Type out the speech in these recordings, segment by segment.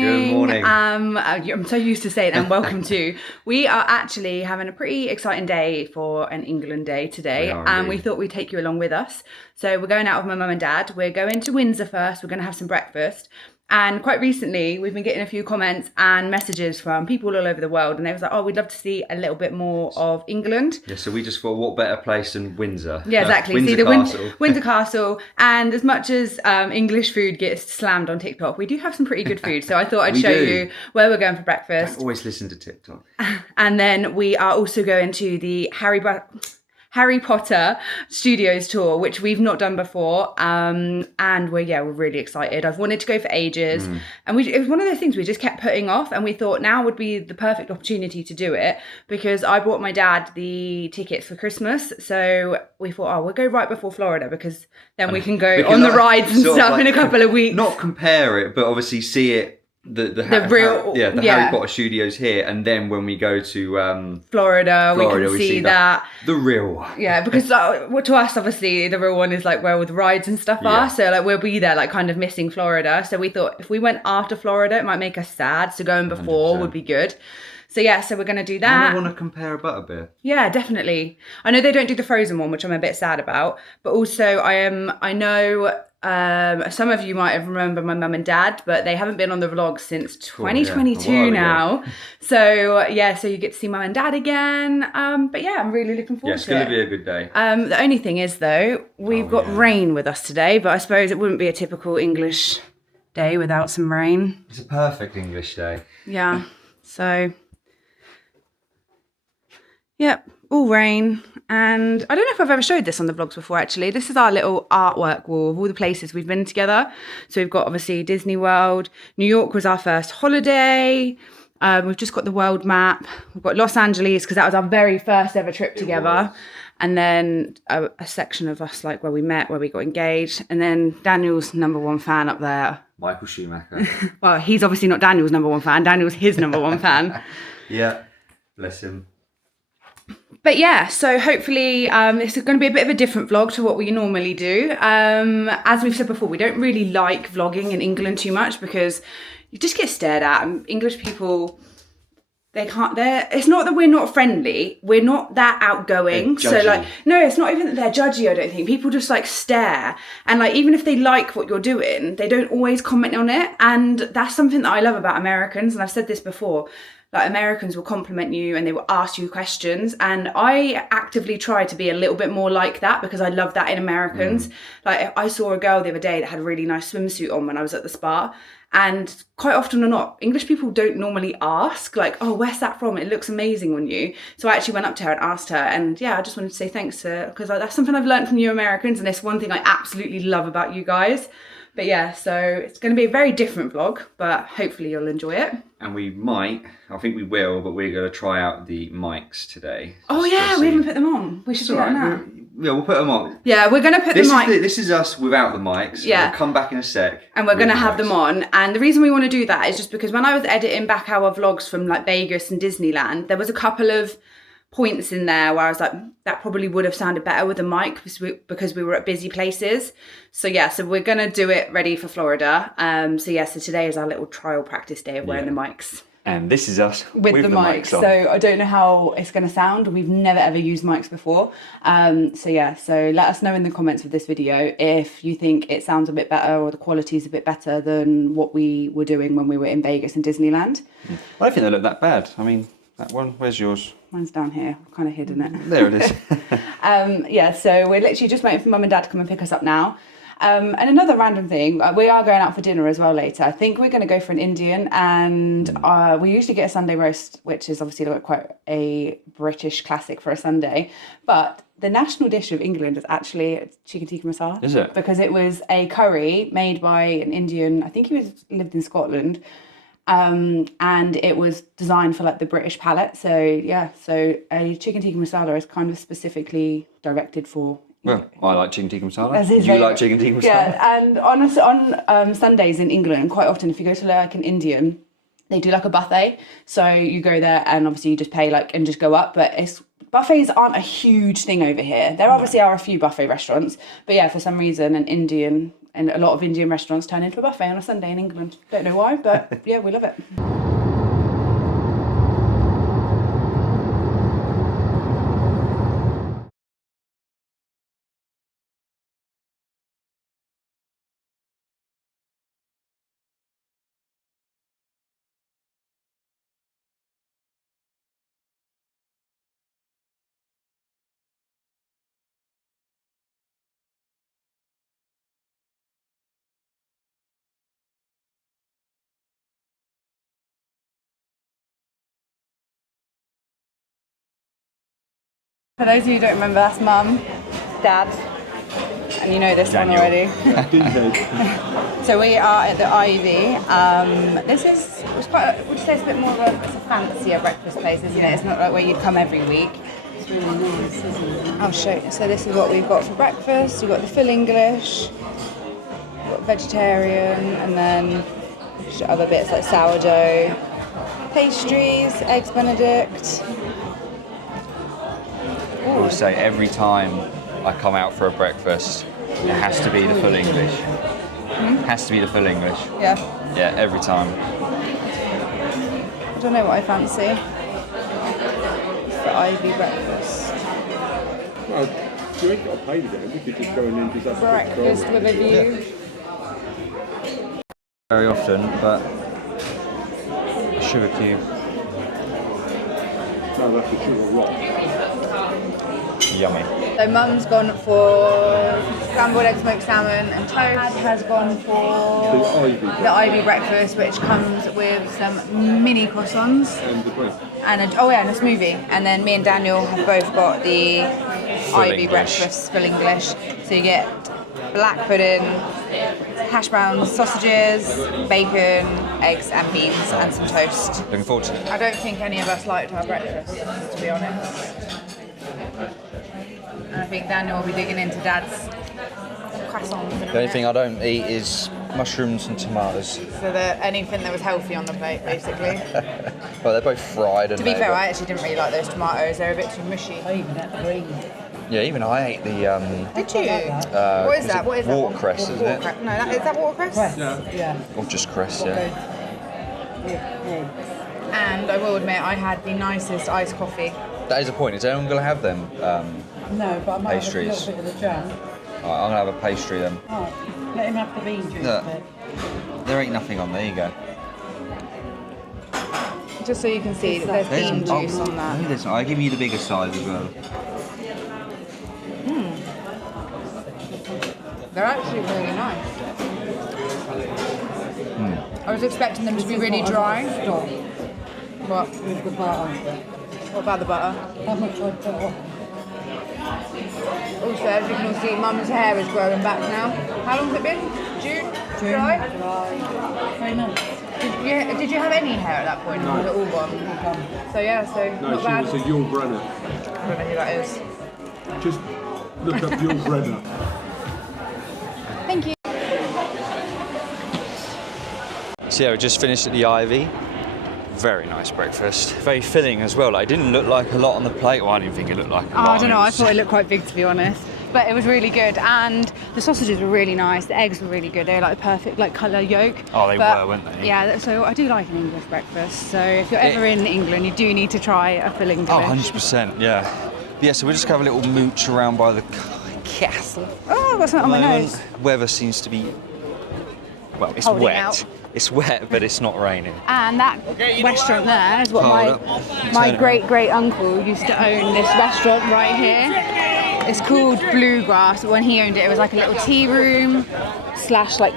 morning. Good morning. I'm so used to saying and welcome to. We are actually having a pretty exciting day for an England day today. We are and indeed. we thought we'd take you along with us. So we're going out with my mum and dad. We're going to Windsor first. We're going to have some breakfast. And quite recently, we've been getting a few comments and messages from people all over the world. And they was like, oh, we'd love to see a little bit more of England. Yeah, so we just thought, what better place than Windsor? Yeah, exactly. Windsor See, Castle. Windsor Castle. And as much as English food gets slammed on TikTok, we do have some pretty good food. So I thought I'd show you where we're going for breakfast. Don't always listen to TikTok. And then we are also going to the Harry Potter Studios tour, which we've not done before, and we're really excited. I've wanted to go for ages, and it was one of those things we just kept putting off, and we thought now would be the perfect opportunity to do it because I bought my dad the tickets for Christmas, so we thought, oh, we'll go right before Florida because then we can go on the rides and stuff in a couple of weeks. Not compare it, but obviously see it. The Harry Potter studios here, and then when we go to Florida, we can see that the real one. Yeah, because to us, obviously, the real one is like where all the rides and stuff are. So like we'll be there, like kind of missing Florida. So we thought if we went after Florida, it might make us sad. So going before 100%. Would be good. So so we're going to do that. I want to compare a butterbeer. Yeah, definitely. I know they don't do the frozen one, which I'm a bit sad about. But also I know some of you might have remembered my mum and dad, but they haven't been on the vlog since 2022 now. So so you get to see mum and dad again. But I'm really looking forward to it. Yeah, it's going to be a good day. The only thing is though, we've got rain with us today, but I suppose it wouldn't be a typical English day without some rain. It's a perfect English day. Yeah. So all rain. And I don't know if I've ever showed this on the vlogs before, actually. This is our little artwork wall of all the places we've been together. So we've got, obviously, Disney World. New York was our first holiday. We've just got the world map. We've got Los Angeles, because that was our very first ever trip together. And then a section of us, like, where we met, where we got engaged. And then Daniel's #1 fan up there. Michael Schumacher. Well, he's obviously not Daniel's #1 fan. Daniel's his #1 fan. Yeah, bless him. But so hopefully this is going to be a bit of a different vlog to what we normally do. As we've said before, we don't really like vlogging in England too much because you just get stared at. And English people, it's not that we're not friendly, we're not that outgoing. So no, it's not even that they're judgy, I don't think. People just like stare. And like, even if they like what you're doing, they don't always comment on it. And that's something that I love about Americans. And I've said this before. Like, Americans will compliment you and they will ask you questions. And I actively try to be a little bit more like that because I love that in Americans. Like, I saw a girl the other day that had a really nice swimsuit on when I was at the spa. And quite often or not, English people don't normally ask, like, oh, where's that from? It looks amazing on you. So I actually went up to her and asked her. And I just wanted to say thanks to her because that's something I've learned from you Americans. And it's one thing I absolutely love about you guys. But so it's going to be a very different vlog, but hopefully you'll enjoy it. And I think we will, but we're going to try out the mics today. Oh yeah, we haven't put them on. We should do that now. We'll put them on. Yeah, we're going to put the mics. This is us without the mics. Yeah. We'll come back in a sec. And we're going to have them on. And the reason we want to do that is just because when I was editing back our vlogs from like Vegas and Disneyland, there was a couple of points in there where I was like, that probably would have sounded better with a mic because we were at busy places. So so we're going to do it ready for Florida. So today is our little trial practice day of wearing the mics. And this is us with the mics on. So I don't know how it's going to sound. We've never ever used mics before. So let us know in the comments of this video if you think it sounds a bit better or the quality is a bit better than what we were doing when we were in Vegas and Disneyland. I don't think they look that bad. I mean, that one, where's yours? Mine's down here. I've kind of hidden it. There it is. So we're literally just waiting for mum and dad to come and pick us up now. And another random thing, we are going out for dinner as well later. I think we're going to go for an Indian, and we usually get a Sunday roast, which is obviously quite a British classic for a Sunday. But the national dish of England is actually chicken tikka masala. Is it? Because it was a curry made by an Indian, I think he lived in Scotland. And it was designed for like the British palate. So a chicken tikka masala is kind of specifically directed for. Well, I like chicken tikka masala. You like chicken tikka masala? Yeah, and on Sundays in England, quite often if you go to like an Indian, they do like a buffet. So you go there and obviously you just pay and just go up. But buffets aren't a huge thing over here. There obviously are a few buffet restaurants, but for some reason an Indian And a lot of Indian restaurants turn into a buffet on a Sunday in England. Don't know why, but yeah, we love it. For those of you who don't remember, that's Mum, Dad, and you know this Daniel. One already. So we are at the Ivy. This is, would you say it's a bit more of it's a fancier breakfast place, isn't it? It's not like where you'd come every week. It's really nice, isn't it? I'll show you. So this is what we've got for breakfast. We've got the full English, we've got vegetarian, and then other bits like sourdough, pastries, eggs Benedict. I will say every time I come out for a breakfast, it has to be the full English. Has to be the full English. Yeah. Yeah, every time. I don't know what I fancy for Ivy breakfast. Well, you ain't got to pay today. We could just go in and just have breakfast with a view. Very often, but a sugar cube. No, that's a sugar rock. Yummy. So Mum's gone for scrambled egg smoked salmon and toast. Dad has gone for the Ivy breakfast, which comes with some mini croissants And the bread. and and a smoothie. And then me and Daniel have both got the Ivy English. breakfast, full English. So you get black pudding, hash browns, sausages, bacon, eggs and beans and some toast. Looking forward to it. I don't think any of us liked our breakfast, to be honest. And I think Daniel will be digging into Dad's croissants. The only thing I don't eat is mushrooms and tomatoes. So anything that was healthy on the plate, basically. Well, they're both fried. To be fair, I actually didn't really like those tomatoes. They're a bit too mushy. I even had green. Yeah, even I ate the. Did you? What is that? What is that? Watercress, isn't it? No, is that watercress? Yeah. Or just cress, yeah. Yeah. And I will admit, I had the nicest iced coffee. That is a point. Is anyone going to have them? No, but I might Pastries. have a little bit of the jam. Alright, I'm going to have a pastry then. Oh, let him have the bean juice Look. bit. There ain't nothing on there, you go. Just so you can see that there's bean juice on that. No, there's not. I'll give you the bigger size as well. They're actually really nice. I was expecting them to be really dry. Stop What? with the butter. What about the butter? How much I put on? Also, as you can all see, Mum's hair is growing back now. How long has it been? June? July? 3 months. Did you have any hair at that point? Or was it all gone? So yeah, No, not bad. she was a Yul Brenner. I don't know who that is. Just look up Yul Brenner. Thank you. So yeah, we just finished at the Ivy. Very nice breakfast. Very filling as well. Like, it didn't look like a lot on the plate. Well, I didn't think it looked like a lot. I don't know, I thought it looked quite big, to be honest. But it was really good, and the sausages were really nice. The eggs were really good. They were like the perfect colour yolk. Oh, they were, weren't they? Yeah, so I do like an English breakfast. So if you're ever in England, you do need to try a full English. Oh, 100%, yeah. Yeah, so we'll just have a little mooch around by the castle. Oh, what's that on my nose? Weather seems to be, well, it's Holding wet. out. It's wet, but it's not raining. And that restaurant there is what my great uncle used to own. This restaurant right here. It's called Bluegrass. When he owned it, it was like a little tea room /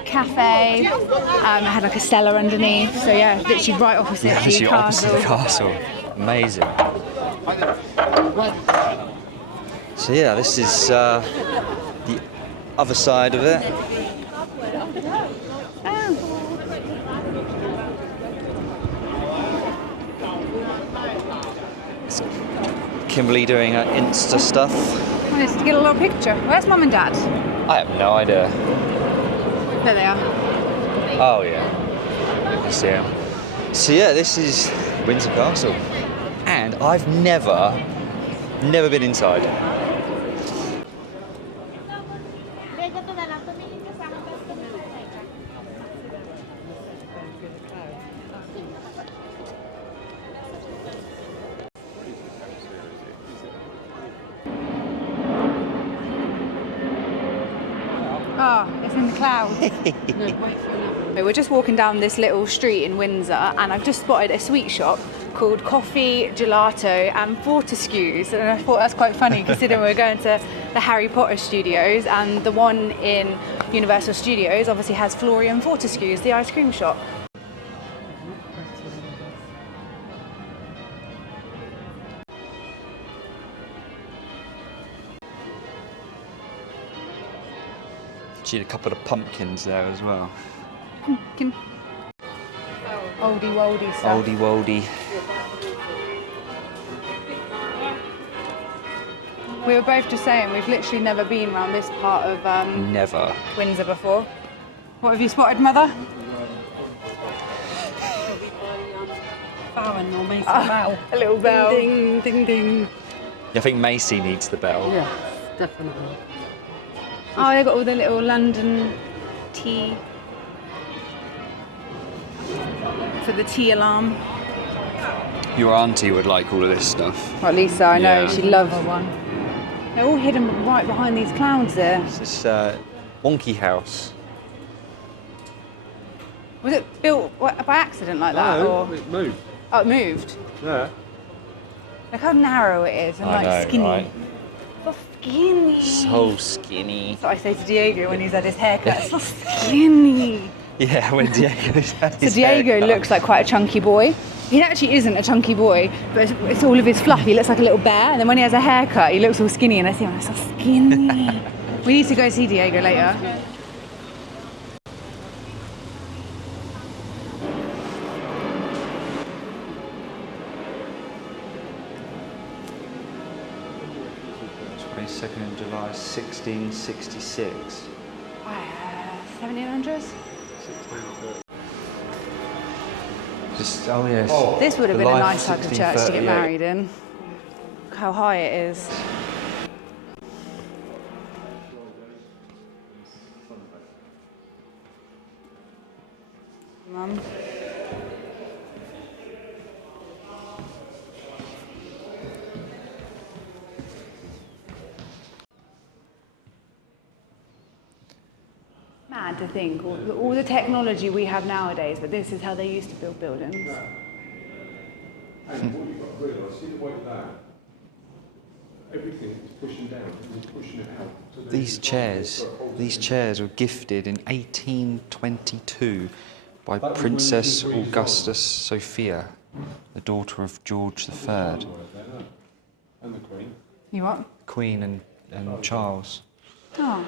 cafe. It had like a cellar underneath. So yeah, literally right opposite the Literally castle. opposite the castle. Amazing. So yeah, this is the other side of it. Kimberly doing her Insta stuff. Nice to get a little picture. Where's Mum and Dad? I have no idea. There they are. Oh yeah. See ya. So yeah, this is Windsor Castle, and I've never been inside. clouds. No, wait for another. We're just walking down this little street in Windsor, and I've just spotted a sweet shop called Coffee, Gelato and Fortescue's, and I thought that's quite funny considering we're going to the Harry Potter studios, and the one in Universal Studios obviously has Florian Fortescue's, the ice cream shop. See a couple of pumpkins there as well. Pumpkin. Oldie woldy stuff. Oldie woldy. We were both just saying we've literally never been around this part of Never. Windsor before. What have you spotted, Mother? Bowing or making a bell. A little bell. Ding, ding, ding. I think Macy needs the bell. Yes, definitely. Oh, they've got all the little London tea. For the tea alarm. Your auntie would like all of this stuff. Well, Lisa, I know, Yeah. she loves Another one. They're all hidden right behind these clouds there. It's this wonky house. Was it built by accident like that? Or? it moved. Oh, it moved. Yeah. Look how narrow it is and I like know, skinny. right? So skinny. So skinny. That's what I say to Diego when he's had his haircut. So skinny. Yeah, when Diego's had So his Diego haircut. looks like quite a chunky boy. He actually isn't a chunky boy, but it's all of his fluff. He looks like a little bear, and then when he has a haircut, he looks all skinny, and I see him, I'm so skinny. We need to go see Diego later. of July 1666. 1700s? Just, oh yes. This would have The been a life, nice type of church to get 1638. married in. Look how high it is. Mum. Mad to think, all the technology we have nowadays, but this is how they used to build buildings. And what you've got to realise, see the way that everything is pushing down, is pushing it out. So These chairs were gifted in 1822 by Princess Augustus Sophia, the daughter of George III, and the Queen. You what? Queen and Charles. Oh.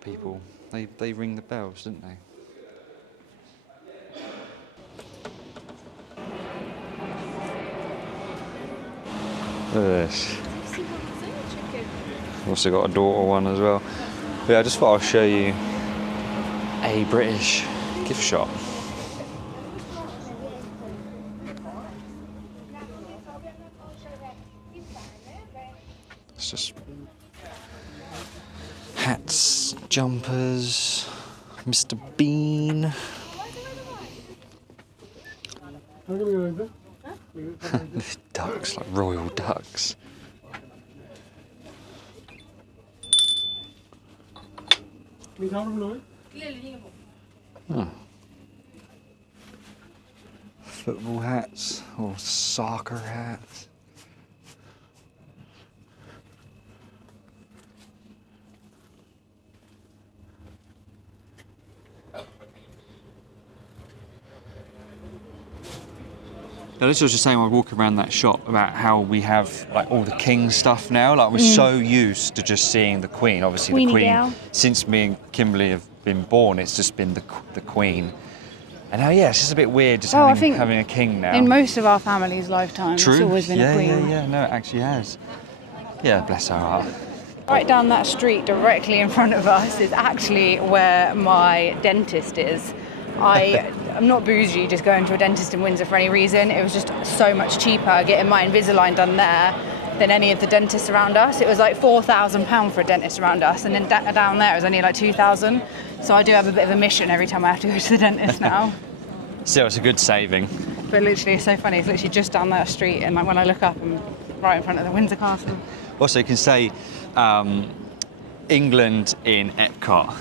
People, they ring the bells, don't they? Look at this. Also got a daughter one as well. But yeah, I just thought I'll show you a British gift shop. It's just hats, jumpers, Mr. Bean. Ducks, like royal ducks. Huh. Football hats or soccer hats. Now, this was just saying when we're walking around that shop about how we have like all the king stuff now. Like we're so used to just seeing the Queen. Obviously, Queenie the Queen. gal. Since me and Kimberly have been born, it's just been the Queen. And now, yeah, it's just a bit weird just Oh, I think having a king now. In most of our family's lifetime, True. it's always been yeah, a queen. Yeah. No, it actually has. Yeah, bless her heart. Right down that street directly in front of us is actually where my dentist is. I'm not bougie just going to a dentist in Windsor for any reason. It was just so much cheaper getting my Invisalign done there than any of the dentists around us. It was like £4,000 for a dentist around us, and then down there it was only like £2,000. So I do have a bit of a mission every time I have to go to the dentist now. Still, it's a good saving. But literally, it's so funny. It's literally just down that street, and like when I look up, I'm right in front of the Windsor Castle. Also, you can say England in Epcot,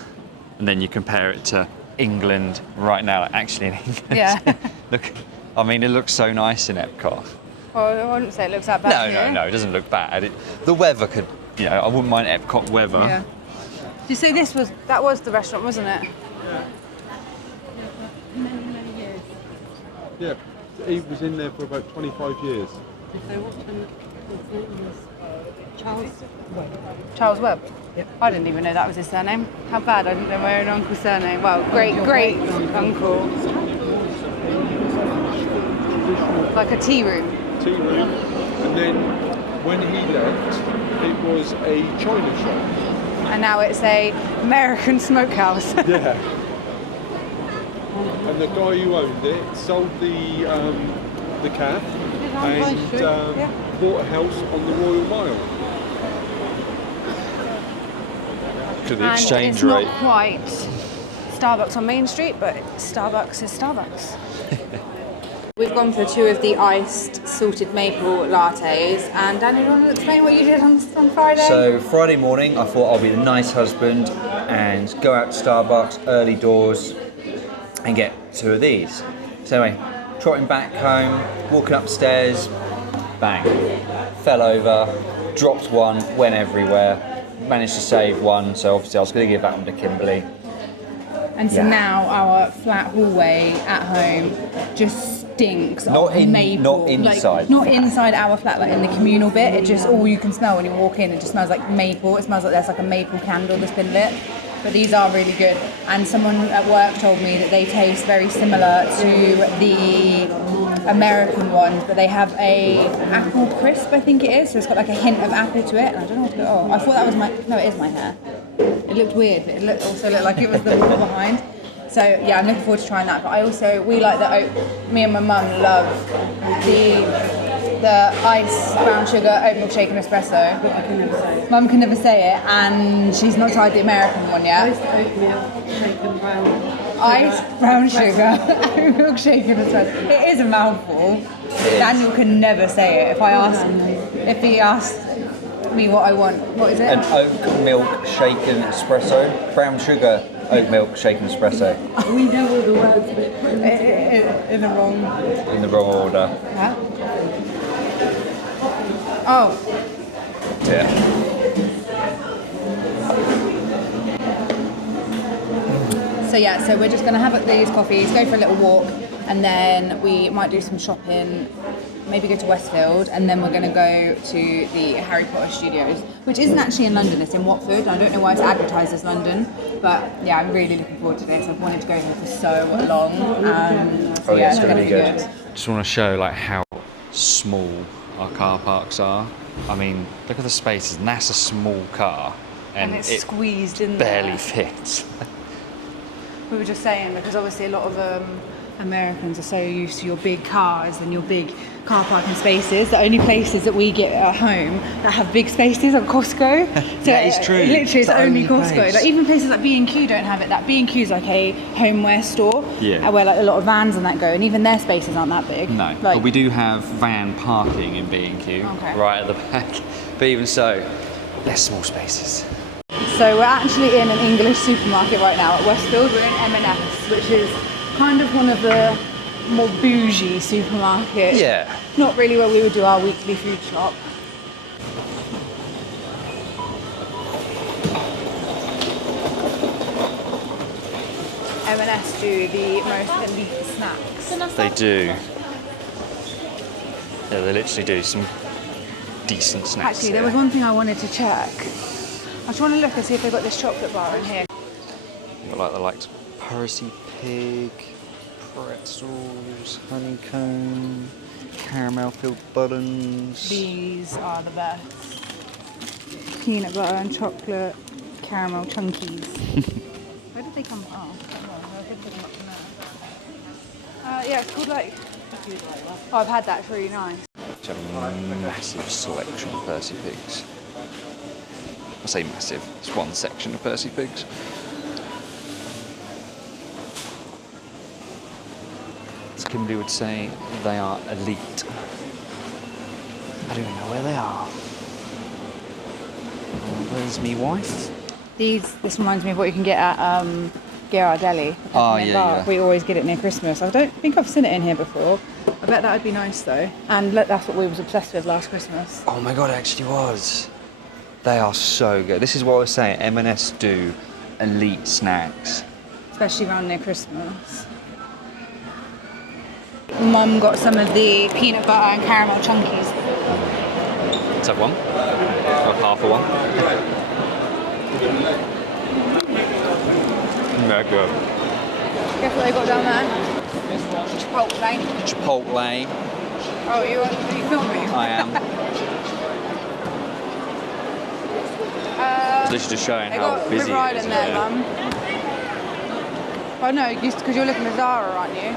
and then you compare it to England right now, like actually in England. Yeah. Look, I mean, it looks so nice in Epcot. Well, I wouldn't say it looks that bad. No, it doesn't look bad. The weather could, I wouldn't mind Epcot weather. Yeah. Did you say that was the restaurant, wasn't it? Many years. Yeah, he was in there for about 25 years. So what his name was? Charles Webb. Charles Webb? Yep. I didn't even know that was his surname. How bad, I didn't know my own uncle's surname. Well, great uncle. Like a tea room. Tea room. And then when he left, it was a china shop. And now it's a American smokehouse. Yeah. And the guy who owned it sold the cafe and bought a house on the Royal Mile. To the And exchange it's rate. not quite Starbucks on Main Street, but Starbucks is Starbucks. We've gone for 2 of the iced salted maple lattes, and Daniel, do you want to explain what you did on Friday? So Friday morning, I thought I'll be the nice husband and go out to Starbucks early doors and get 2 of these. So anyway, trotting back home, walking upstairs, bang, fell over, dropped one, went everywhere, managed to save one. So obviously I was going to give that one to Kimberly. And so Yeah. now our flat hallway at home just stinks Not of in- maple. not inside. Like, not inside our flat, like in the communal bit. It just, all you can smell when you walk in, it just smells like maple. It smells like there's like a maple candle that's been lit. But these are really good. And someone at work told me that they taste very similar to the American ones, but they have a apple crisp, I think it is. So it's got like a hint of apple to it. And I don't know what to put. Oh, I thought that was no, it is my hair. It looked weird, but it also looked like it was the wall behind. So yeah, I'm looking forward to trying that. But we like me and my mum love the ice brown sugar oat milk shake and espresso. I can never say it. Mum can never say it, and she's not tried the American one yet. Iced oatmeal, shaken brown. Ice brown sugar oat milk shake and espresso. It is a mouthful. Daniel can never say it. If he asked me what I want, what is it? An oat milk shaken espresso, brown sugar oat milk shaken espresso We know all the words, but In the wrong. in the wrong order. Huh? Oh. Yeah. So we're just going to have these coffees, go for a little walk, and then we might do some shopping, maybe go to Westfield, and then we're going to go to the Harry Potter Studios, which isn't actually in London, it's in Watford. I don't know why it's advertised as London, but yeah, I'm really looking forward to this. I've wanted to go here for so long. Oh yeah, it's gonna going to be good. Just want to show like how small our car parks are. I mean, look at the spaces, and that's a small car, And and it's it squeezed in barely there. fits. We were just saying, because obviously a lot of Americans are so used to your big cars and your big car parking spaces. The only places that we get at home that have big spaces are Costco. So That is true. Literally, It's it's the only only Costco. place. Like even places like B&Q don't have it. That B&Q is like a homeware store, Yeah. where like a lot of vans and that go, and even their spaces aren't that big. No, like, but we do have van parking in B&Q Okay. right at the back. But even so, less small spaces. So we're actually in an English supermarket right now at Westfield. We're in M&S, which is kind of one of the more bougie supermarkets. Yeah. Not really where we would do our weekly food shop. M&S do the most elite snacks. They do. Yeah, they literally do some decent snacks. Actually, there was one thing I wanted to check. I was trying to look and see if they've got this chocolate bar in here. Got like the likes of Percy Pig, pretzels, honeycomb, caramel filled buttons. These are the best. Peanut butter and chocolate caramel chunkies. Where did they come from? Oh, I don't know. I did pick them up from there. Yeah, it's called like... Oh, I've had that. It's really nice. Which have a massive selection of Percy Pigs. I say massive, it's one section of Percy Pigs. As Kimberly would say, they are elite. I don't even know where they are. Where's me wife? This reminds me of what you can get at Ghirardelli. Oh, yeah. We always get it near Christmas. I don't think I've seen it in here before. I bet that would be nice though. And that's what we was obsessed with last Christmas. Oh my god, it actually was. They are so good. This is what I was saying. M&S do elite snacks. Especially around near Christmas. Mum got some of the peanut butter and caramel chunkies. Let's have one. Or half of one. Very good. Guess what they got down there? Chipotle. Chipotle. Oh, you filming? I am. It's literally just showing They how got busy River it is. Island there, Mum. Oh no, because you're looking at Zara, aren't you?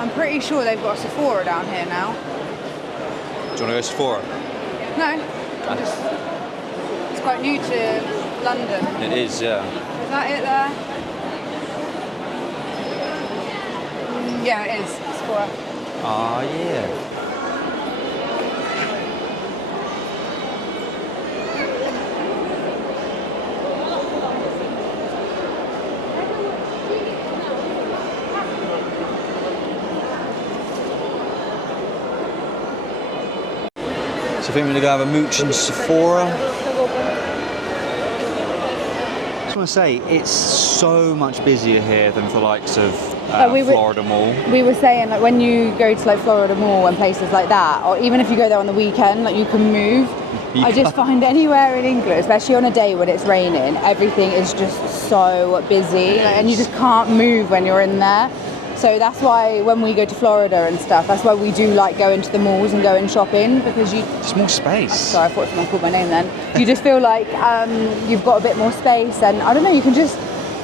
I'm pretty sure they've got a Sephora down here now. Do you want to go to Sephora? No, it's quite new to London. It is, yeah. Is that it there? Yeah, it is. Sephora. Ah, yeah. So I think we're going to go have a mooch in Sephora. I just want to say, it's so much busier here than for the likes of Florida Mall. We were saying like when you go to like Florida Mall and places like that, or even if you go there on the weekend, like you can move. Yeah. I just find anywhere in England, especially on a day when it's raining, everything is just so busy, like, and you just can't move when you're in there. So that's why when we go to Florida and stuff, that's why we do like going to the malls and going shopping, because It's more space. sorry, I thought someone called my name then. You just feel like you've got a bit more space, and I don't know, you can just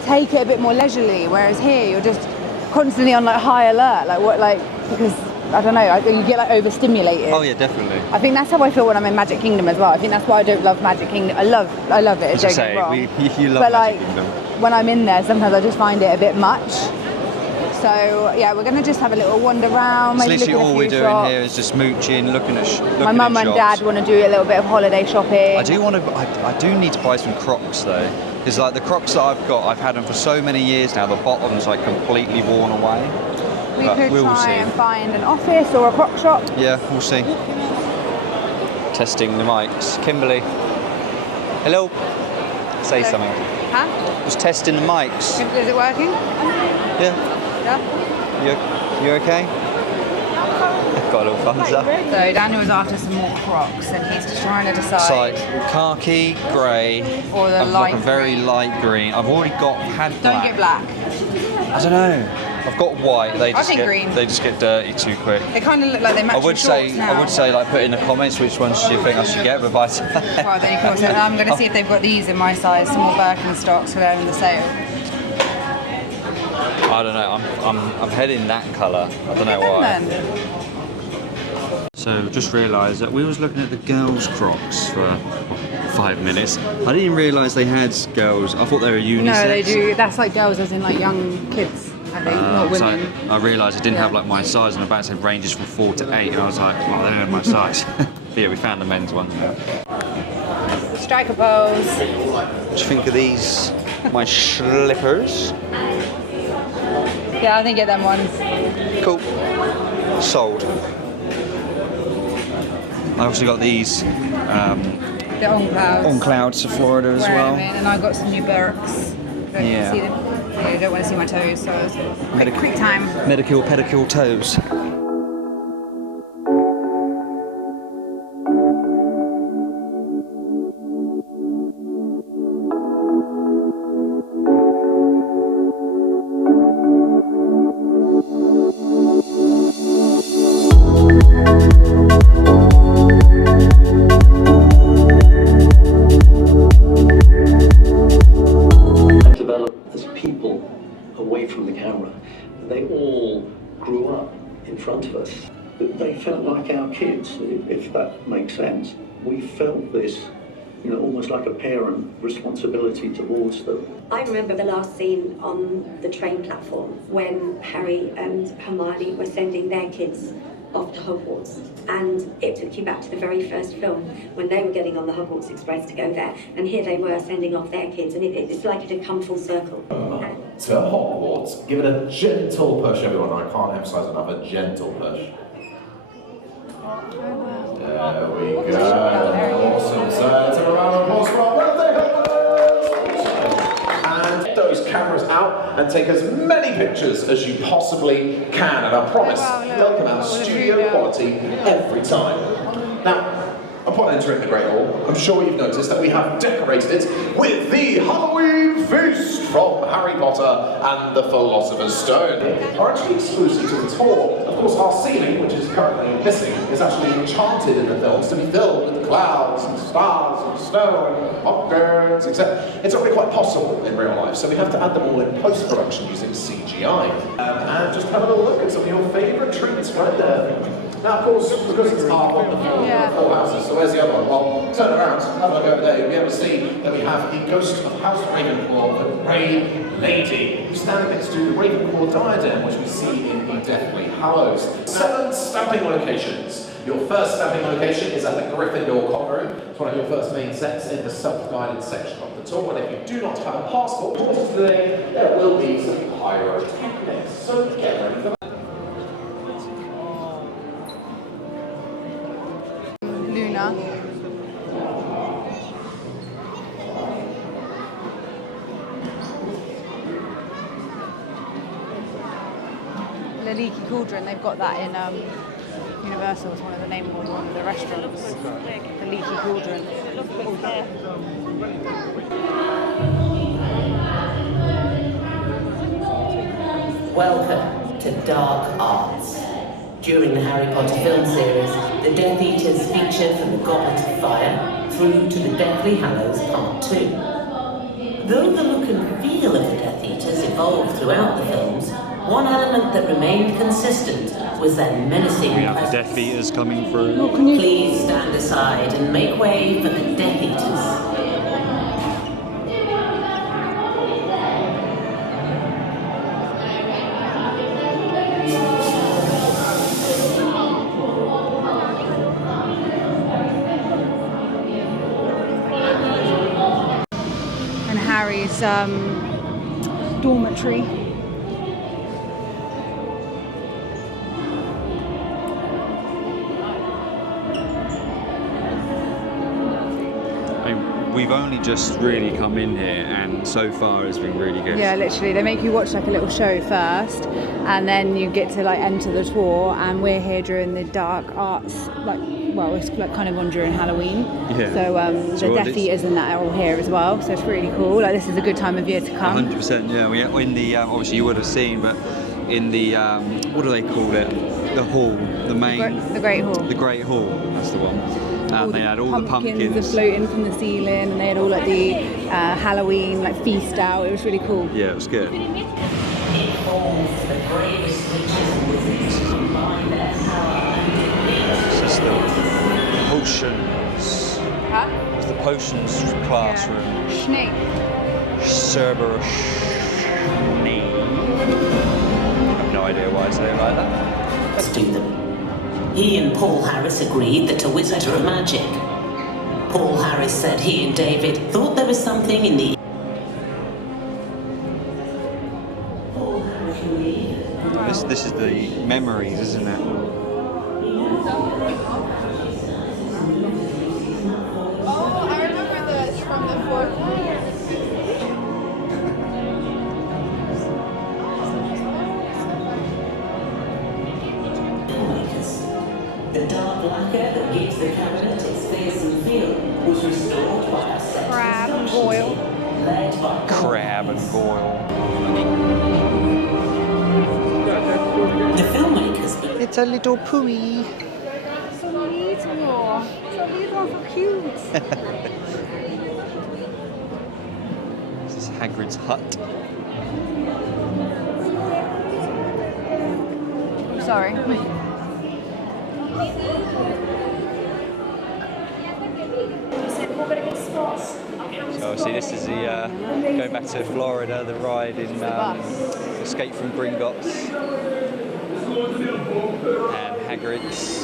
take it a bit more leisurely, whereas here you're just constantly on like high alert, because I don't know, you get like overstimulated. Oh yeah, definitely. I think that's how I feel when I'm in Magic Kingdom as well. I think that's why I don't love Magic Kingdom. I love it, As don't I say, get me wrong. you love But Magic like Kingdom. when I'm in there, sometimes I just find it a bit much. So yeah, we're gonna just have a little wander around. It's Maybe literally look at a all few we're doing shops. here is just mooching, looking at My mum and dad want to do a little bit of holiday shopping. I do want to. I do need to buy some Crocs though, because like the Crocs that I've got, I've had them for so many years now. The bottom's like completely worn away. We But could we will try see. and find an office or a crock shop. Yeah, we'll see. Testing the mics. Kimberly. Hello. Say Hello. something. Huh? Just testing the mics. Is it working? Yeah. Yeah. You okay? Got a little thumbs up. So Daniel was after some more Crocs, and he's just trying to It's decide. like khaki, grey, Or the like light a very green. light green. I've already had Don't black. get black. I don't know. I've got white. They just think get green. They just get dirty too quick. They kind of look like they match I would your shorts say now. like put in the comments which ones do you think I should get, but by Well, then you can also, I'm going to see if they've got these in my size, some more Birkenstocks for them in the sale. I don't know. I'm heading that colour. I don't know why. Then. So just realised that we was looking at the girls' Crocs for 5 minutes. I didn't realise they had girls. I thought they were unisex. No, they do. That's like girls, as in like young kids, I think, not So women. I realised it didn't have like my size, and about said ranges from 4 to 8, and I was like, well, they don't have my size. But yeah, we found the men's ones now. Striker pose. What do you think of these? My slippers. Yeah, I think get them ones. Cool. Sold. I also got these The on clouds. on clouds to Florida as Wearing well. them in, and I got some new Birks. Don't you Yeah. see them? Yeah, you don't want to see my toes, so it's quick time. Medicule, pedicule, toes. Developed as people away from the camera. They all grew up in front of us. They felt like our kids, if that makes sense. We felt this, almost like a parent responsibility towards them. I remember the last scene on the train platform when Harry and Hermione were sending their kids off to Hogwarts, and it took you back to the very first film when they were getting on the Hogwarts Express to go there, and here they were sending off their kids, and it's like it had come full circle. To Hogwarts, give it a gentle push, everyone. I can't emphasise enough, a gentle push. There we go. Awesome. So let's have a round of applause for our birthday helpers. And get those cameras out and take as many pictures as you possibly can. And I promise they'll come out studio quality every time. Now, upon entering the Great Hall, I'm sure you've noticed that we have decorated it with the Halloween feast from Harry Potter and the Philosopher's Stone. Are actually exclusive to the tour. Of course, our ceiling, which is currently missing, is actually enchanted in the films to be filled with clouds and stars and snow and pumpkins, etc. It's not really quite possible in real life, so we have to add them all in post-production using CGI. And just have a little look at some of your favourite treats right there. Now, of course, because it's half on the full houses, so where's the other one? Well, turn around, have a look over there, you'll be able to see that we have the ghost of House Ravenclaw, the Grey Lady, who's standing next to the Ravenclaw diadem, which we see in the Deathly Hallows. 7 stamping locations. Your first stamping location is at the Gryffindor Common Room. It's one of your first main sets in the self-guided section of the tour. And if you do not have a passport today, there will be some pyrotechnics. So get ready for that. Luna. The Leaky Cauldron, they've got that in Universal. It's one of the name of one of the restaurants. The Leaky Cauldron. Welcome to Dark Arts. During the Harry Potter film series, the Death Eaters featured from the Goblet of Fire through to the Deathly Hallows Part 2. Though the look and feel of the Death Eaters evolved throughout the films, one element that remained consistent was their menacing We have the presence. Death Eaters coming through. Please stand aside and make way for the Death Eaters. And Harry's dormitory. We've only just really come in here, and so far it's been really good. Yeah, literally. They make you watch like a little show first, and then you get to like enter the tour. And we're here during the Dark Arts, it's like kind of on during Halloween. Yeah. So the Death Eaters and that are all here as well. So it's really cool. Like this is a good time of year to come. 100%. Yeah. We in the obviously you would have seen, but in the what do they call it? The hall, the main. The Great Hall. The Great Hall. That's the one. And they had all the pumpkins are floating from the ceiling, and they had all like the Halloween like feast out. It was really cool. Yeah, it was good. This is the potions. Huh? It's the potions classroom. Yeah. Snape. Cerberus. Snape. I have no idea why it's named like that. Let's do them. He and Paul Harris agreed that a wizard of magic. Paul Harris said he and David thought there was something in the... This is the memories, isn't it? Oh, I remember this from the fourth. The dark lacquer that gives the cabinet its fearsome feel was restored by a set Crab and Goyle. led by Crab and Goyle. the filmmakers. It's a little pooey. So little. So little, so cute. This is Hagrid's hut. I'm sorry. So obviously this is the going back to Florida, the ride in Escape from Gringotts. Hagrid's.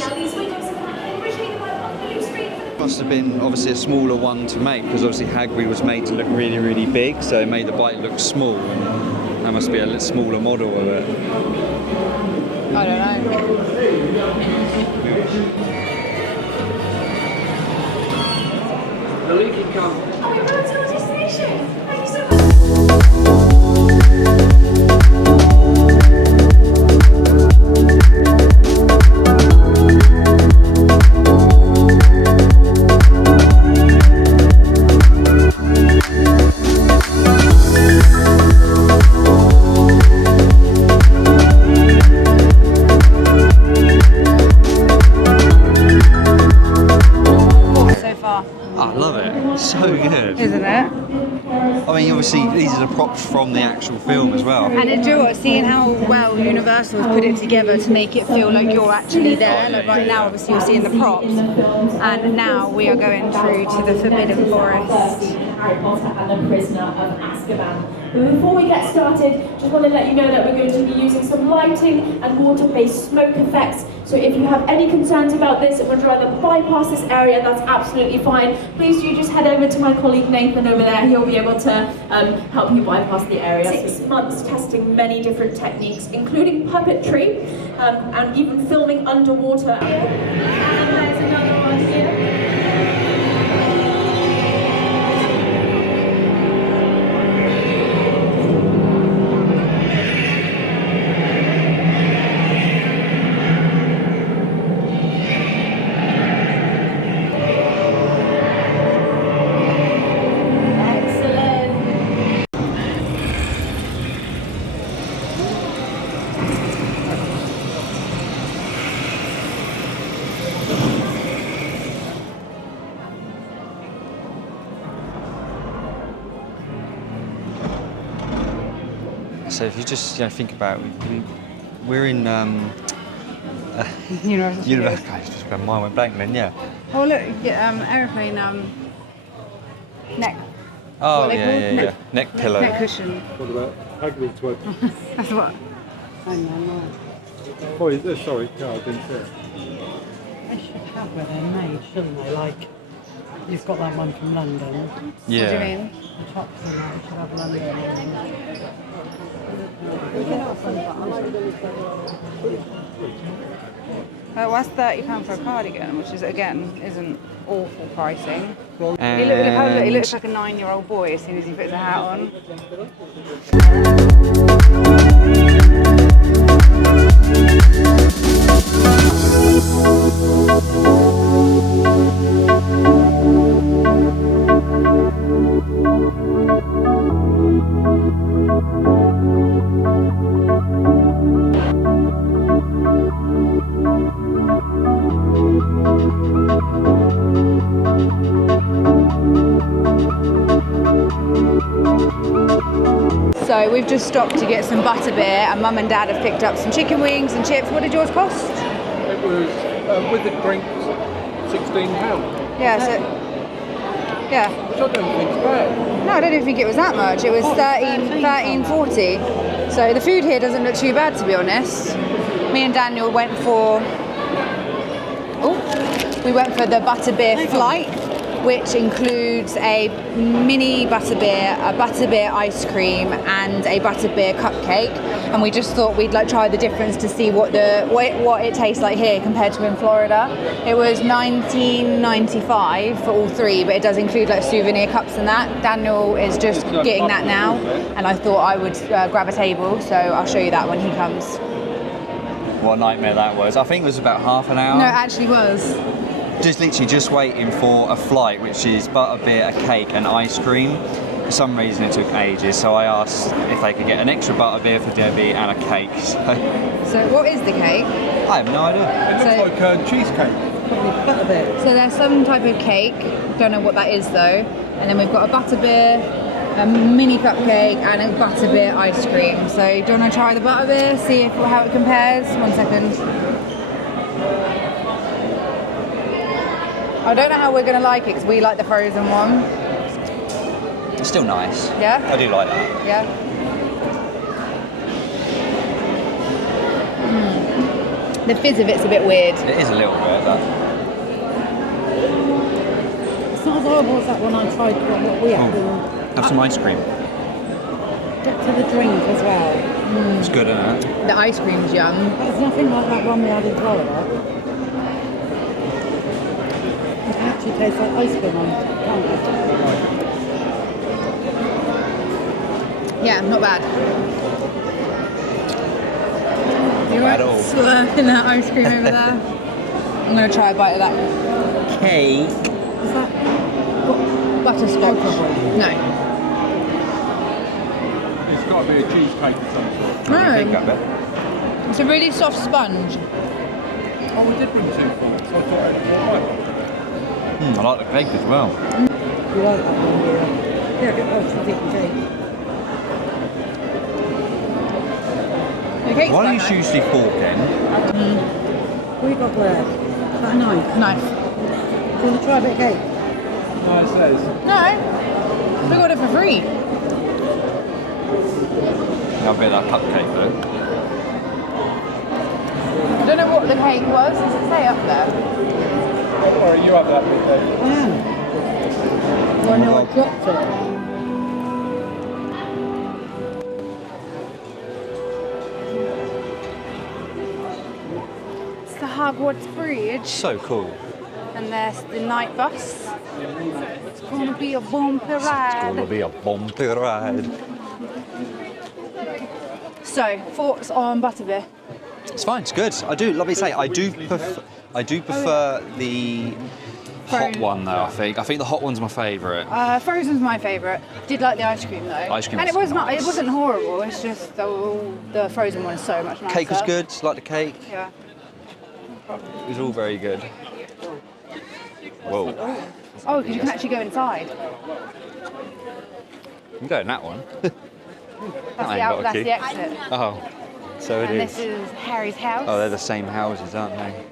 Must have been obviously a smaller one to make, because obviously Hagrid was made to look really, really big, so it made the bike look small. And that must be a little smaller model of it. I don't know. The leaky car. Oh, we're going to our destination. Thank you so I love it. So good. Isn't it? I mean, obviously, these are the props from the actual film as well. And do you know what, seeing how well Universal has put it together to make it feel like you're actually there. Like right now, obviously, you're seeing the props, and now we are going through to the Forbidden Forest. Harry Potter and the Prisoner of Azkaban. But before we get started, just want to let you know that we're going to be using some lighting and water-based smoke effects. So if you have any concerns about this and would rather bypass this area, that's absolutely fine. Please do just head over to my colleague Nathan over there. He'll be able to help you bypass the area. 6 months testing many different techniques, including puppetry and even filming underwater. And there's another one here. So if you just think about it, we're in Universal. Mine went blank then, yeah. Oh look, aeroplane neck. Oh What are they called? Neck pillow. Neck cushion. What about Hagrid's web? That's what. Oh, sorry, no, I didn't see it. They should have where they're made, shouldn't they? Like, you've got that one from London. Yeah. What do you mean? The tops and that should have London. Well, that's £30 for a cardigan, which is again isn't awful pricing. And He looks like a 9-year-old boy as soon as he puts a hat on. So we've just stopped to get some butterbeer, and Mum and Dad have picked up some chicken wings and chips. What did yours cost? It was, with the drinks, £16. Yeah, so yeah. Which I don't think's bad. No, I don't even think it was that much. It was $13.40. So the food here doesn't look too bad, to be honest. Me and Daniel went for the butterbeer flight, which includes a mini butterbeer, a butterbeer ice cream, and a butterbeer cupcake. And we just thought we'd try the difference to see what it tastes like here compared to in Florida. It was $19.95 for all three, but it does include souvenir cups and that. Daniel is just getting that now, and I thought I would grab a table, so I'll show you that when he comes. What a nightmare that was. I think it was about half an hour. No, it actually was. Just waiting for a flight, which is butterbeer, a cake and ice cream. For some reason it took ages, so I asked if they could get an extra butterbeer for Debbie and a cake. So what is the cake? I have no idea. It looks like cheesecake. Probably butterbeer. So there's some type of cake, don't know what that is though. And then we've got a butterbeer, a mini cupcake and a butterbeer ice cream. So do you want to try the butterbeer, see how it compares? 1 second. I don't know how we're going to like it because we like the frozen one. It's still nice. Yeah? I do like that. Yeah? The fizz of it's a bit weird. It is a little bit, but... It's not as horrible as that one I tried, what we had. Have some ice cream. Get to the drink as well. It's good, isn't it? The ice cream's yum. It's nothing like that one we had in Florida. It can actually taste like ice cream on it, can't it? Yeah, not bad. You're Bad at all. slurping that ice cream over there. I'm going to try a bite of that Cake. Is that butterscotch. No. It's got to be a cheesecake of some sort. I think that bit. It's a really soft sponge. Oh, we did bring 2 forks. I thought it was alright. I like the cake as well. you like that one? Yeah, get those for cake. The cake's Why quite don't you usually fork in? What you got there? Is that a knife? nice. Do you want to try a bit of cake? No, it says. No, we got it for free. Have a bit of that cupcake though. I don't know what the cake was. Does it say up there? Don't worry, you have that bit there. I am. Well, no, I dropped it. It's the Hogwarts Bridge, So cool. and there's the night bus. It's going to be a bumpy ride. Be a bumpy ride. So, thoughts on Butterbeer? It's fine. It's good. I do. Let me say, I do prefer the hot one though. I think the hot one's my favourite. Frozen's my favourite. Did like the ice cream though. Ice cream and was it was not. nice. It wasn't horrible. It's just the Frozen one is so much nicer. Cake was good. Like the cake. Yeah. It was all very good. Whoa. Oh, because you can actually go inside. You can go in that one. That's the exit. Oh, so it And is. this is Harry's house. Oh, they're the same houses, aren't they?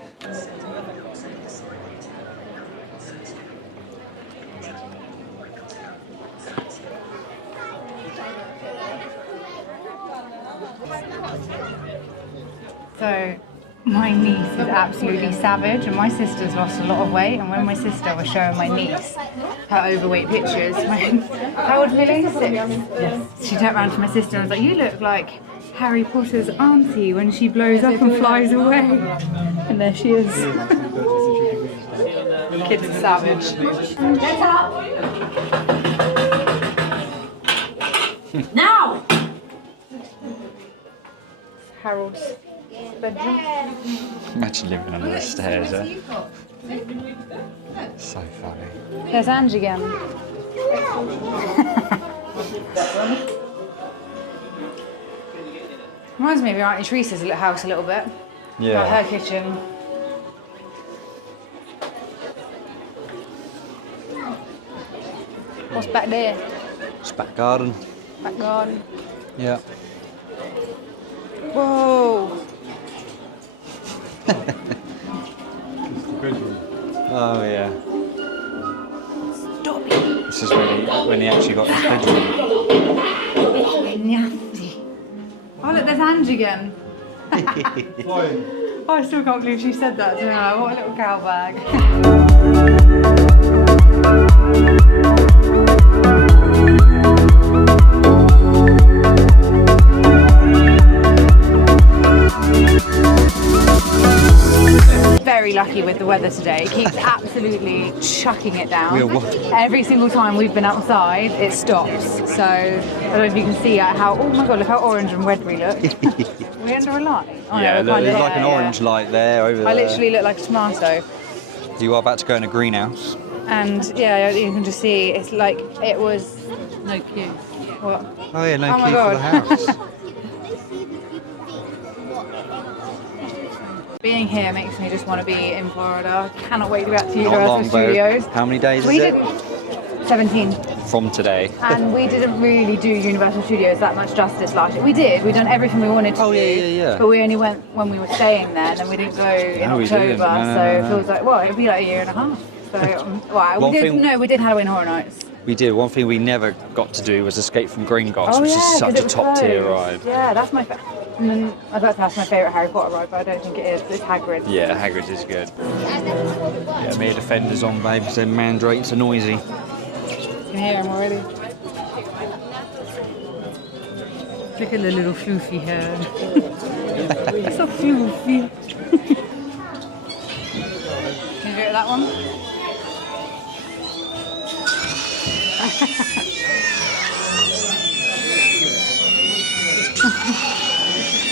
So, my niece is absolutely savage, and my sister's lost a lot of weight. And when my sister was showing my niece her overweight pictures, how old Millie? 6. Yes. She turned around to my sister and was like, "You look like Harry Potter's auntie when she blows up and flies away." And there she is. Kids are savage. Get up! Now! Harold's bedroom. Imagine living under the stairs, eh? So funny. There's Ange again. Reminds me of your Auntie Teresa's little house a little bit. Yeah. Like her kitchen. What's back there? It's back garden. Back garden. Yeah. Whoa! Oh yeah. Stop it! This is when he actually got his bedroom. Nasty. Oh look, there's Ange again. Oh, I still can't believe she said that to her. What a little cow bag. Very lucky with the weather today. It keeps absolutely chucking it down. Every single time we've been outside, it stops. So I don't know if you can see how. Oh my god! Look how orange and red we look. We're under a light. Oh, Yeah, no, there's like an orange light there over there. I literally look like a tomato. You are about to go in a greenhouse. And yeah, you can just see it's like it was. No queue. What? Oh yeah, no Oh my key for the God. house. Being here makes me just want to be in Florida. Cannot wait to get to Not Universal long, Studios. though. How many days We is didn't. 17. From today. And we didn't really do Universal Studios that much justice last year. We did. We'd done everything we wanted to do. yeah. But we only went when we were staying there, and then we didn't go in No, we October. didn't. No, so no, it no. feels like, well, it'd be like a year and a half. So, well, One we did. thing- No, we did Halloween Horror Nights. We did. One thing we never got to do was Escape from Gringotts, Oh which yeah, is 'cause such it a was top tier closed. ride. Yeah, that's my I was about to ask my favourite Harry Potter ride, but I don't think it is, but it's Hagrid's. Yeah, Hagrid's is good. Yeah, me defenders on, babe, because them mandrakes are noisy. You can hear him already. Look at the little floofy hair. So floofy. Can you do it with that one?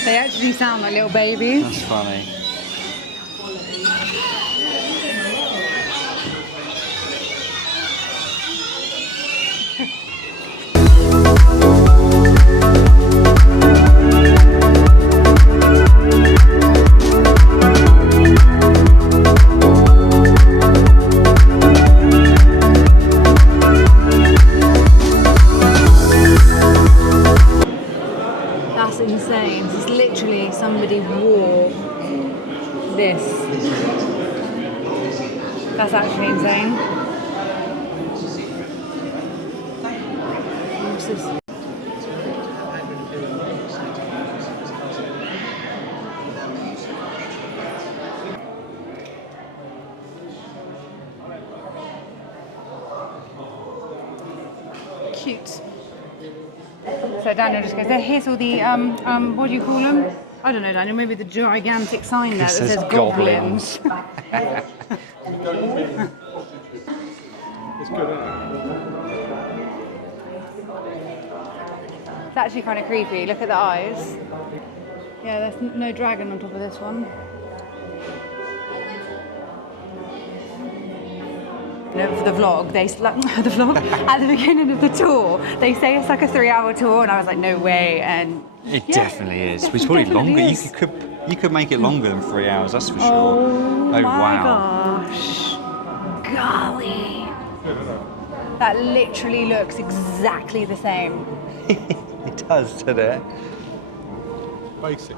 They actually sound like little babies. That's funny. That's insane. It's literally somebody wore this. That's actually insane. What's this? Cute. So Daniel just goes, there, here's all the, what do you call them? I don't know, Daniel, maybe the gigantic sign there that says goblins. It's good, isn't it? It's actually kind of creepy. Look at the eyes. Yeah, there's no dragon on top of this one. For the vlog, at the beginning of the tour, they say it's like a 3-hour tour, and I was like, no way. And It yeah, definitely is. It's probably definitely longer. is. You could make it longer than 3 hours, that's for sure. Oh my wow. gosh. Golly. That literally looks exactly the same. It does, doesn't it? Basic.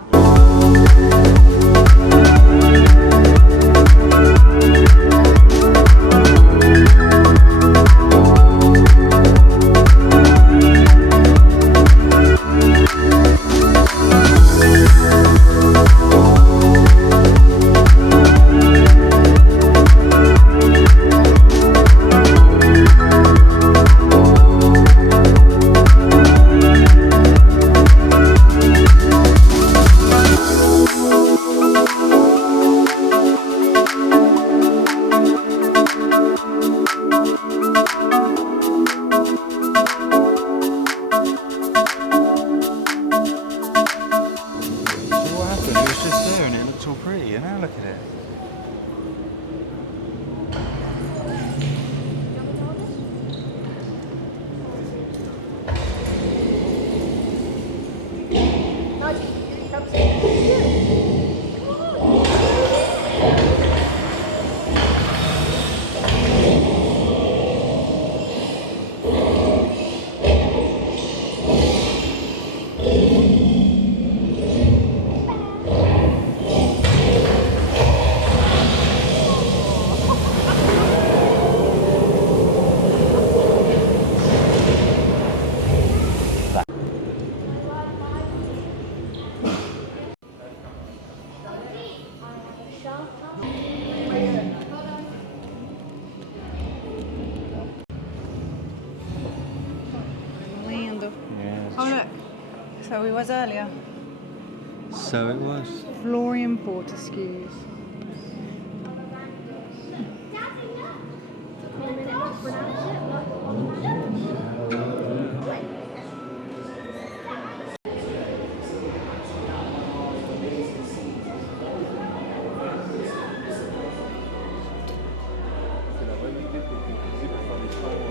Oh look, so we was earlier. So it was. Florian Fortescue's.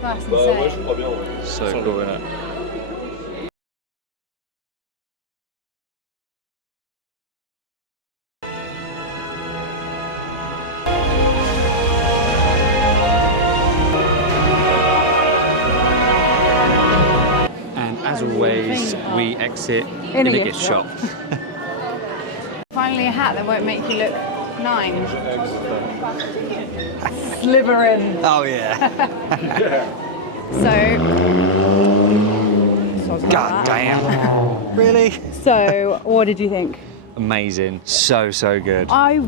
That's insane. So cool, isn't it? As always, we exit in a gift shop. Finally a hat that won't make you look 9. Slytherin. Oh yeah. So, wasn't God damn. Really? So, what did you think? Amazing. So good. I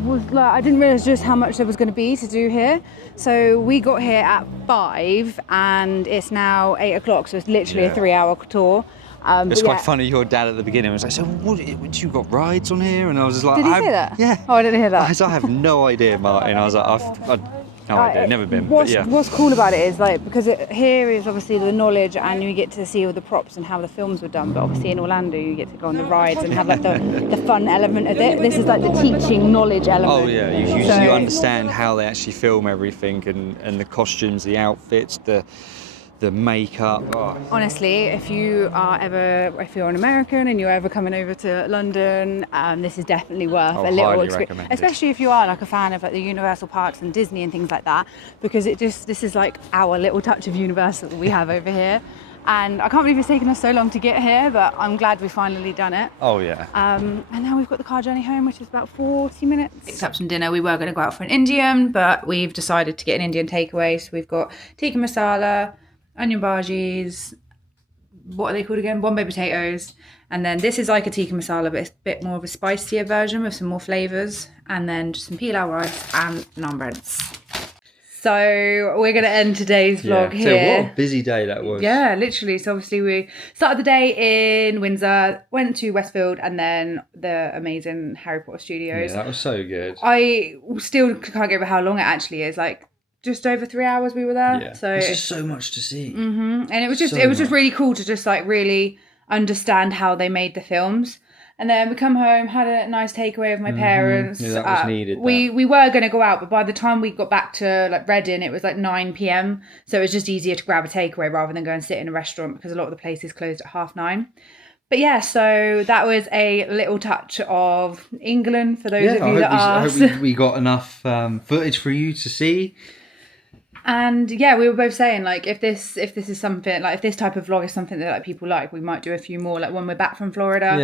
didn't realise just how much there was going to be to do here. So we got here at 5 and it's now 8 o'clock, so it's literally a 3-hour tour. It's quite funny, your dad at the beginning was like, so what you got rides on here? And I was just like, did he say that? Yeah. Oh, I didn't hear that. I have no idea, Martin. I was like, I've no idea, never been, but yeah. What's cool about it is like, because here is obviously the knowledge and you get to see all the props and how the films were done, but obviously in Orlando you get to go on the rides and have like the fun element of it. This is like the teaching knowledge element. Oh yeah, you understand how they actually film everything and the costumes, the outfits, the makeup. Oh. Honestly, if you're an American and you're ever coming over to London, this is definitely worth a little experience. Especially if you are like a fan of like the Universal parks and Disney and things like that, because this is like our little touch of Universal that we have over here. And I can't believe it's taken us so long to get here, but I'm glad we've finally done it. Oh yeah. And now we've got the car journey home, which is about 40 minutes. Picked up some dinner. We were going to go out for an Indian, but we've decided to get an Indian takeaway. So we've got tikka masala, onion bhajis, what are they called again? Bombay potatoes. And then this is like a tikka masala, but it's a bit more of a spicier version with some more flavours. And then just some pilau rice and naan breads. So we're going to end today's vlog here. So what a busy day that was. Yeah, literally. So obviously we started the day in Windsor, went to Westfield, and then the amazing Harry Potter Studios. Yeah, that was so good. I still can't get over how long it actually is. Like, just over 3 hours we were there. Yeah. So there's just so much to see. Mm-hmm. And it was just really cool to just like really understand how they made the films. And then we come home, had a nice takeaway with my parents. Yeah, that was needed. We were going to go out, but by the time we got back to like Reading, it was like 9 p.m. So it was just easier to grab a takeaway rather than go and sit in a restaurant because a lot of the places closed at 9:30. But yeah, so that was a little touch of England for those of you that asked. I hope we got enough footage for you to see. And yeah, we were both saying like if this is something like if this type of vlog is something that like people like, we might do a few more like when we're back from Florida.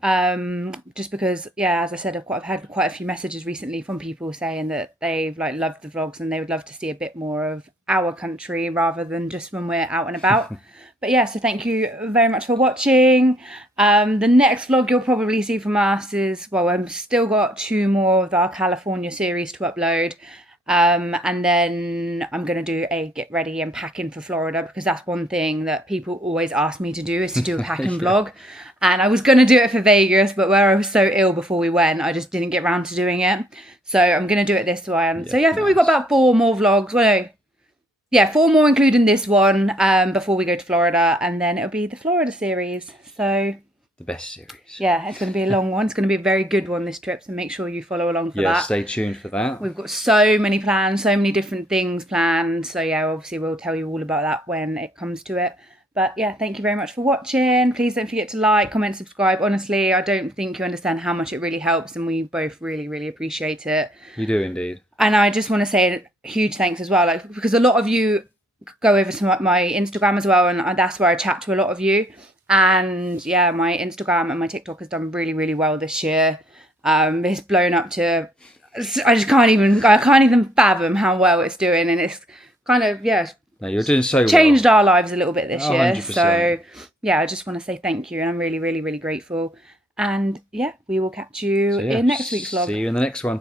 Yeah. Just because as I said, I've had quite a few messages recently from people saying that they've like loved the vlogs and they would love to see a bit more of our country rather than just when we're out and about. But yeah, so thank you very much for watching. The next vlog you'll probably see from us is, well, I've still got 2 more of our California series to upload. And then I'm going to do a get ready and packing for Florida, because that's one thing that people always ask me to do, is to do a packing vlog. And I was going to do it for Vegas, but where I was so ill before we went, I just didn't get around to doing it. So I'm going to do it this one. So yeah, I think we've got about 4 more vlogs. Well, no. Yeah, 4 more including this one before we go to Florida. And then it'll be the Florida series. So the best series. Yeah, it's going to be a long one. It's going to be a very good one this trip, so make sure you follow along for that. Yeah, stay tuned for that. We've got so many plans, so many different things planned. So yeah, obviously we'll tell you all about that when it comes to it. But yeah, thank you very much for watching. Please don't forget to like, comment, subscribe. Honestly, I don't think you understand how much it really helps, and we both really, really appreciate it. You do indeed. And I just want to say a huge thanks as well, like, because a lot of you go over to my Instagram as well, and that's where I chat to a lot of you. And yeah, my Instagram and my TikTok has done really, really well this year. It's blown up to, I can't even fathom how well it's doing, and it's kind of no, you're doing so changed well. our lives a little bit this year. 100%. So yeah, I just want to say thank you, and I'm really, really, really grateful. And yeah, we will catch you in next week's vlog. See you in the next one.